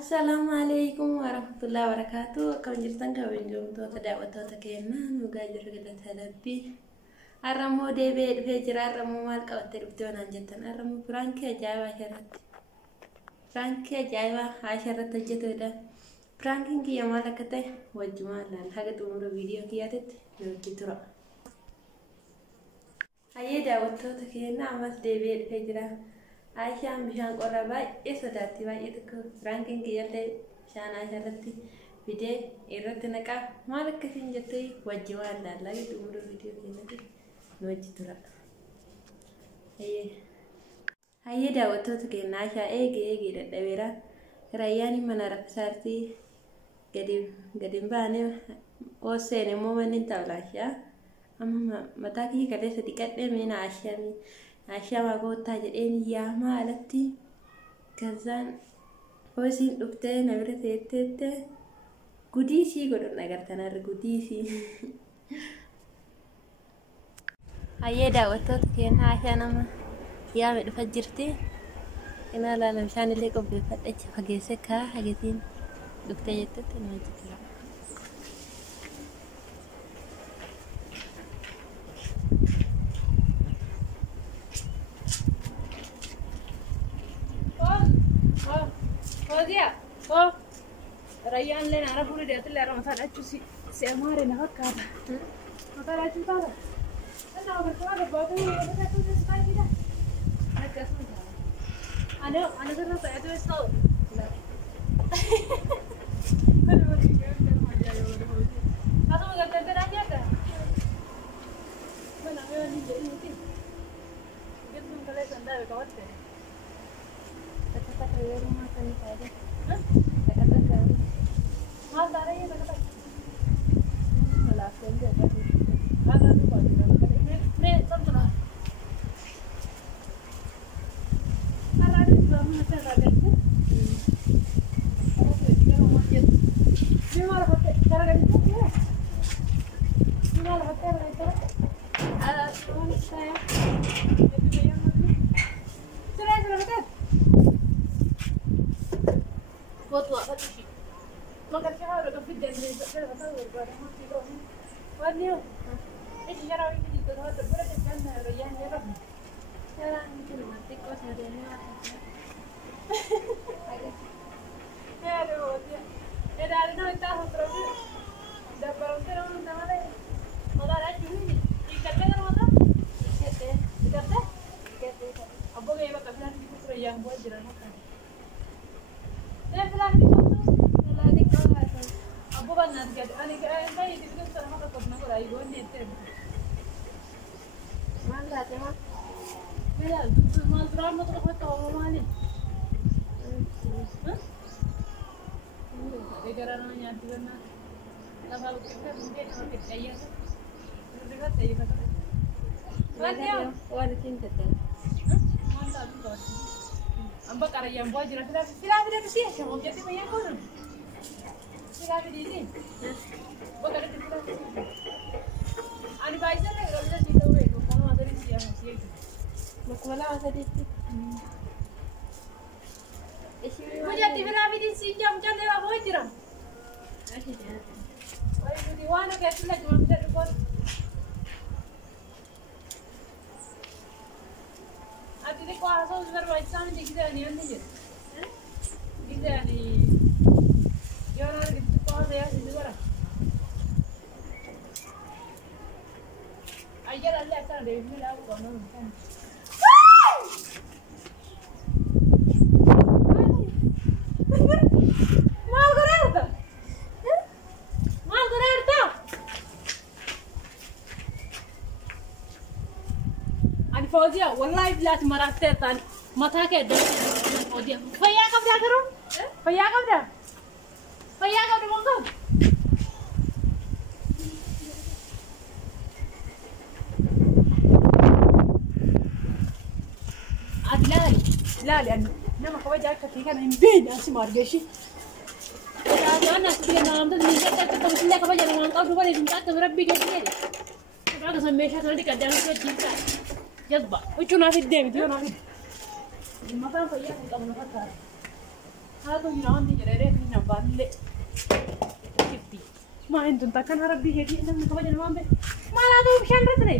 Assalamualaikum warahmatullahi wabarakatuh. Akkam jirtan kabajamtoota daawwattoota keenyaa nugaa jirru galata Rabbii. Arramoo deebi'ee dhufee jira. Arramoo maal qabattee dhuftee waan jettan? Arramoo firaankii ajaa'ibaa asharratti. Firaankii ajaa'ibaa asharratti hojjetudha. Firaankiin kiyya maal akka ta'e wajjumaan laal haga xumura viidiyoo kiyyaatitti nu wajji tura. Hayyee daawwattoota keenyaa ammas deebi'ee dhufee jira. Aishaan bishaan qorra baay'ee sodaatti baay'ee tokko firaankiin kiyyallee bishaan asharratti fidee irratti naqaa maal akkasiin jettee wajji waan laallaa xumura viidiyoo keenyatti nu wajji tura. Hayyee daawwattoota keenyaa Aishaa eegee dadhabeera. Rayyaan mana rafsaartii gadi baanee ooseen immoo manni taa'ulaashaa amma mataa kiyya kaleessa dhiqadhee meena Aishaa goottaa jedheen yaamaa alatti kazaan hoosiin dhuftee na bira teettee gudiisii godhan agartan arra gudiisii. Hayyee daawwattoota keenyaa Aishaa nama yaame dhufa jirti. Ina laala bishaan illee qopheeffadha fageesse kaa hageetiin dhuftee jettetti nama jira. Rayyaan leen ara fuudhee deetillee ara mataa dhachuu si amaare na fakkaata. Mataa dhachuu taata. Ana obarkaa gabaatee yoo dhachuu si fayyada. Akkasuma ta'a. Ana sirna ta'ee tu eessa oolu. Kana warri gaafatan maajaa yoo ta'u. Asuma galtee dhaabjata. Mana yoo ni jedhuuti. Gidduun kalee sandaa beekawatte. Kata yoo rumah kan tadi. Mal darah ya kata. Malah senja tadi. Ada tu pada. Ini contohnya. Ada di dalam macam ada tu. Kalau tu dia rumah dia. Dia malah hotel. Cara kan itu dia. Dia malah hotel itu. Ada tuan saya. Itu yang mana? Sudah hotel. Buat apa sih? Makan siapa udah fit dan jadi betul betul berbuat macam itu. Warniu, ini cara ini juga tuh berbuat kan Rayyan ya kan? Cara itu mati kok sadenya. Ya aduh dia. Dari no kita terus dah baru terus nama deh. Malah ada cumi. Ikat kan mana? Ikat deh. Abang yang bakal bilang itu Rayyan buat jalan makan. Dia bilang Abu kan nanti ani kan itu kan sama ketemu aku lagi gue nyetir. Mana ada mah? Bela, mal drama tu apa tahu mana? Negara namanya tu kan. Lalu kita mungkin kita kaya. Dekat saya kata. Mana? Orang cinta tu. Mantap tu. Amba karya yang buat jelas tidak sih, siapa jadi banyak orang. Tidak di sini. Buat ada tidak. Ani baca ni kalau kita cinta we, kalau ada di sini masih. Masalah ada di sini. Muja tiba lagi di sini jam lewat boleh jiram. Wah itu di mana kita lagi cuma kita dapat. Ati ko aso sudah baca ni kita ni anda je. Kita ni. Jangan ada kita kau saya sini bara. Ajar Allah akan deh ni lah kau nak. Mal korang tak? Ani Fauzia, wallahi bilat maratte tan mata ke deh Fauzia. Faya kab dah karo? Faya kab dah monggo. Lali nama kau jaga ketika ni bin asyik margeshi. Jangan nak pilih malam tu ni kita ketemu sini kau jangan mantau dua ni kita tu berabbi ke sini. Kita akan sampai sana di kadang tu cinta. Jazba, ucuna fit dem, tu na fit. Mata faya kita mana kata. هذا هنا عندي جريرة هنا بالله كتي ما أنتم تكن هربي هدي أنا من كمان ما به ما لا ده بشان رتني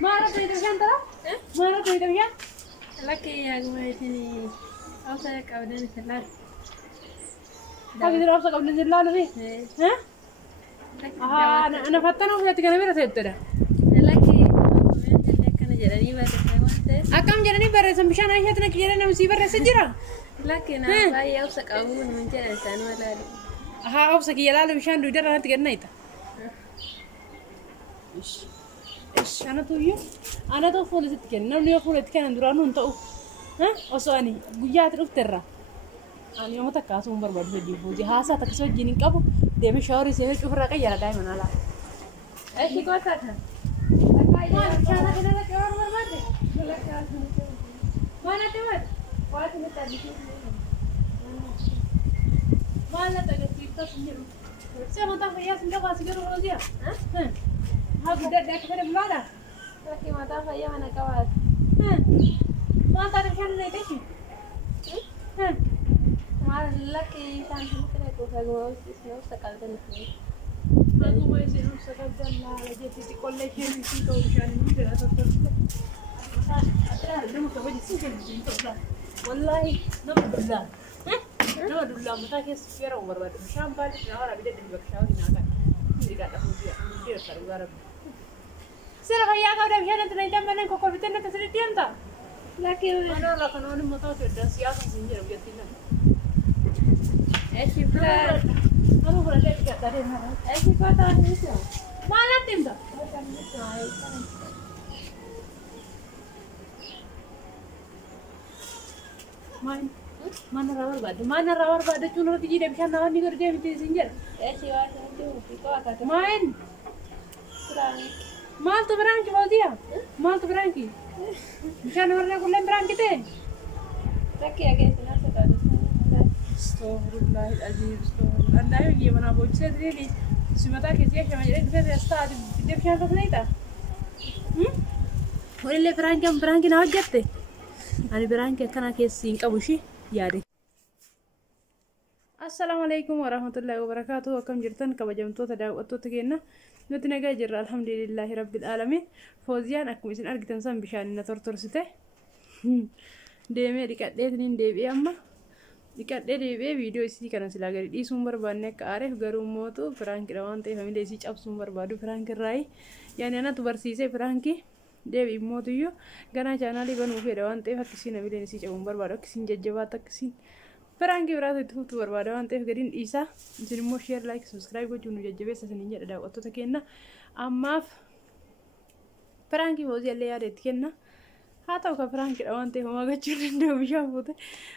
ما رتني بشان ترى ما رتني بشان لك يا جماعتني أوصلك أوداني ثلاث هذه دراسة قبل الزلة نبي ها أنا فتنا وفي أتكلم بيرة سيدنا لك اللي كان جراني بس أكمل جراني بيرة سمشان أيه هتنا كجراني مصيبة رسجرا لكن أنا باي أوصك أبوه من جرا سان ولا ها أوصك يلا بشان دويدر أنا تجرنا إيتا إيش أنا تو فول ستكين نو فول ستكين أندرانو أنتو ها أصواني بيجات ركترة أنا يوم تكاسو برباد في فوزي هاسا تكسو جينين كابو دemi شاوري سيني شوف رقي يلا دايما على إيش قصتها؟ ما كان كده لك أول مرة ما نتوت وقت متى ما لا تقصي تصنيع سما طاف يا سنجا واسير روزيا ها ها بدأ كده بلادا لكن ما تعرف أيام أنا كواس ما تعرف شان نيتشي ها ما لك كان كده كوفاغوس اسمه سكالتن aku mau isi dulu sekalian lah, jadi si koleknya di situ urusan ini tidak tertutup. Ada mau coba di sini di situ lah. Wallahi, nama dulu, mata kes kira umur baru. Sampai di sana orang tidak dibaksau di naga. Tidak ada dia taruh garap. Sira kaya kau dah biasa nanti nanti mana kau covid nanti sering tiang tak? laki Mana orang kan orang mau tahu sudah siapa sendiri biar tinggal. Shifra Kamu berada di kat tadi mana? Shifra tahu ni tu Mana tim tak? Mana rawar badu cuma pergi dia bisa nawan di kerja di sinjal. Shifra tu kau akan Main, kurang mal tu berangki bawa dia, mal tu berangki. Bisa nawarnya kulen berangki teh. laki agak senang sekali Astagfirullahaladzim, astagfirullah. Anda yang gimana bocor ini? Semata kita siapa jadi kita start dia bisa tak naik tak? Boleh berangki nak jatuh. Ani berangki karena kesin kabushi yari. Assalamualaikum warahmatullahi wabarakatuh. Akkam jirtan kabajamtoota daawwattoota keenya nuti nagaa jirra alhamdulillahi rabbil alamin. Fooziyaan akkuma isin argitan san bishaan na tortorsite deemee dhiqadheetiin deebi'ee amma dhiqadhee deebi'ee viidiyoo isii kana silaa gadi dhiisuun barbaanne akka aareef garuu mootu firaankiidha waan ta'eef hamilee isii cabsuun barbaadu firaankiirraayi yaani anatu barsiisee firaankii deebi'i mootuyyuu ganaa chaanaalii banuu fedha waan ta'eef akkasiin hamileen isii cabuun barbaadu akkasiin jajjabaatti akkasiin Perangki berasa itu tuh berbeda nanti gadin isa jadi mau share like subscribe gue cuma jajjabe seseninya ada waktu tak kena amaaf perangki mau jadi ada kena atau ke perangki awan teh mau agak curin dong bisa putih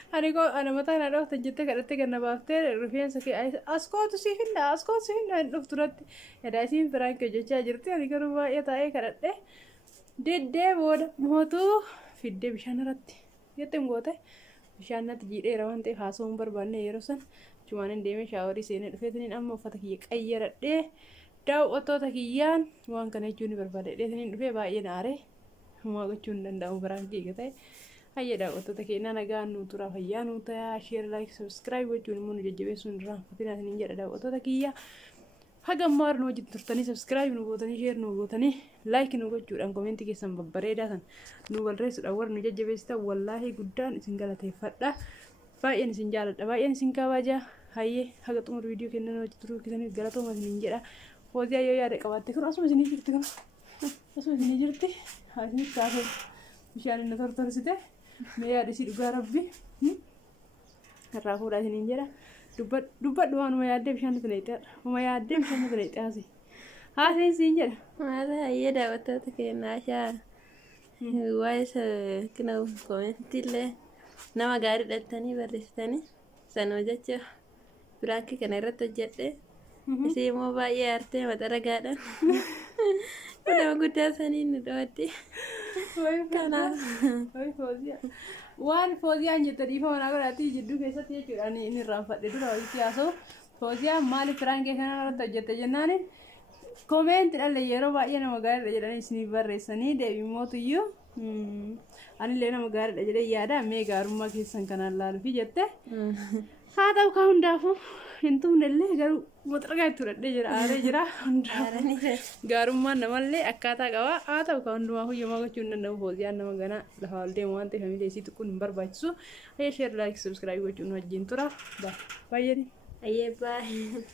hari kok ada mata ada waktu jete kada teh karena bafter rupiah sakit asko tuh sih hinda dokterat ya dah sih perangki jajah jerti hari ke rumah ya tay kada teh dede bod mau tuh video bisa narati ya tunggu teh Bishaanatti jiidheera waan ta'eef haasa'uun barbaanne yeroo san cumaan deemee shaaworii seenee dhufeetiniin amma uffata kiyya qayyaradhee daawwattoota kiyyaan waan kana jechuun ni barbaada dheetiniin dhufee baay'ee naaree homaa gochuu hin danda'amu biraan keega ta'e hayya daawwattoota keenyaa nagaa nuu turaa fayyaa nuu ta'a sheer laayik sabskiraayib gochuun immoo nu jajjabeessuun irraan fatina isiniin jedha daawwattoota kiyya haga maar nu wajjin turtanii sabskiraayib nu gootanii sheer nu gootanii laayik nu gochuudhaan koomeentii keessan babbareedaa san nu barreessuudhaan warra nu jajjabeessitan wallaahi guddaan isin galateeffadha baay'een isin jaaladha baay'een isin kabaja hayyee haga xumura viidiyoo kennan wajjin turuu keessaniif galatooma isiniin jedha Fooziyaa yoo yaada qabaatte kun asuma isinii jirti kun asuma isinii jirti haa isinii kaasee bishaan inni tortorsite mee yaada isii dhugaa rabbi irraa fuudhaa isiniin jedha dubbadhu waanuma yaaddee bishaan nuti leexxeedha uma yaaddee bishaan nuti leexxeasi haaseen siin jedha maala hayyee daawwattoota keenyaa shaa waa'ee kina koomentiillee nama gaarii dhattanii barreessitanii sanoo jecha firaankii kana irratti hojjedhe isii immoo baay'ee aartee maxara gaadhaan nama guddaa sanii nu dhawadde kanaaf waan Fooziyaan jette dhiifa manaa godhaatti jidduu keessatti jechuudhaan inni irraanfadhe dura walitti haasa'u Fooziyaan maaliif firaankii kana irratti hojjette jennaani koomenti dhalle yeroo baay'ee nama gaariidha jedhanii isiniif barreessanii deebii mootuyyuu Ani illee nama gaariidha jedhee yaada mee gaarummaa keessan kanaan laaluufi jette haa ta'u kaa hundaafuu hin tuunellee garuu moxragaa itti fudhadhee jira aaree jira hundaafuu gaarummaan namallee akkaataa qaba haa ta'u kaa hundumaa huyyamaa gochuu hin danda'u fooziyaan nama ganaa lafa ol deemu waan ta'eef hamilee isii xiqqoon hin barbaachisu sheer laayik sabskiraayib gochuun wajjin tura baay'ee. Ayyee baay'ee.